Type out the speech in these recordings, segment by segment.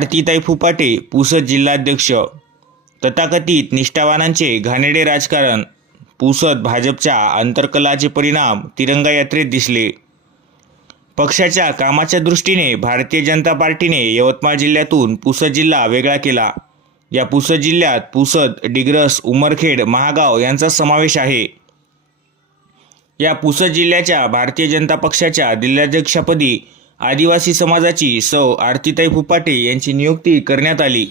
आरतीताई फुपाटे पुसद जिल्हाध्यक्ष. तथाकथित निष्ठावानांचे घाणेडे राजकारण पुसद भाजपच्या अंतर्कलाचे परिणाम तिरंगा यात्रेत दिसले. पक्षाच्या कामाच्या दृष्टीने भारतीय जनता पार्टीने यवतमाळ जिल्ह्यातून पुसद जिल्हा वेगळा केला. या पुसद जिल्ह्यात पुसद डिग्रस उमरखेड महागाव यांचा समावेश आहे. या पुसद जिल्ह्याच्या भारतीय जनता पक्षाच्या जिल्हाध्यक्षपदी आदिवासी समाजाची सौ आरतीताई फुपाटे यांची नियुक्ती करण्यात आली.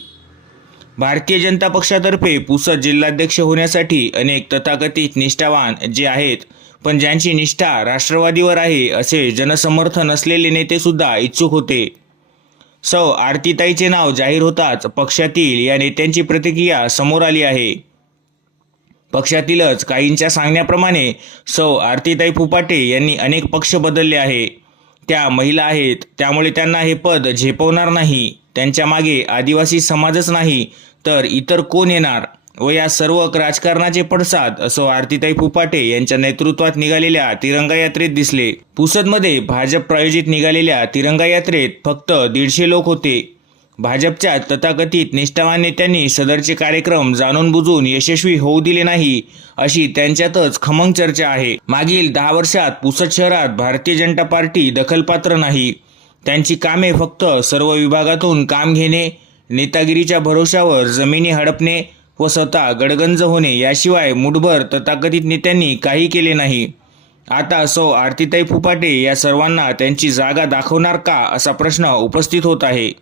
भारतीय जनता पक्षातर्फे पुसद जिल्हाध्यक्ष होण्यासाठी अनेक तथाकथित निष्ठावान जे आहेत पण ज्यांची निष्ठा राष्ट्रवादीवर आहे असे जनसमर्थन असलेले नेतेसुद्धा इच्छुक होते. सौ आरतीताईचे नाव जाहीर होताच पक्षातील या नेत्यांची प्रतिक्रिया समोर आली आहे. पक्षातीलच काहींच्या सांगण्याप्रमाणे सौ आरतीताई फुपाटे यांनी अनेक पक्ष बदलले आहे. त्या महिला आहेत त्यामुळे त्यांना हे पद झेपवणार नाही. त्यांच्या मागे आदिवासी समाजच नाही तर इतर कोण येणार? व या सर्व राजकारणाचे पडसाद असो आरतीताई फुपाटे यांच्या नेतृत्वात निघालेल्या तिरंगा यात्रेत दिसले. पुसदमध्ये भाजप प्रायोजित निघालेल्या तिरंगा यात्रेत फक्त दीडशे लोक होते. भाजपच्या तथाकथित निष्ठावान नेत्यांनी सदरचे कार्यक्रम जाणून बुजून यशस्वी होऊ दिले नाही अशी त्यांच्यातच खमंग चर्चा आहे. मागील दहा वर्षात पुसद शहरात भारतीय जनता पार्टी दखलपात्र नाही. त्यांची कामे फक्त सर्व विभागातून काम घेणे नेतागिरीच्या भरोशावर जमिनी हडपणे व स्वतः गडगंज होणे याशिवाय मुठभर तथाकथित नेत्यांनी काही केले नाही. आता सो आरतीताई फुपाटे या सर्वांना त्यांची जागा दाखवणार का असा प्रश्न उपस्थित होत आहे.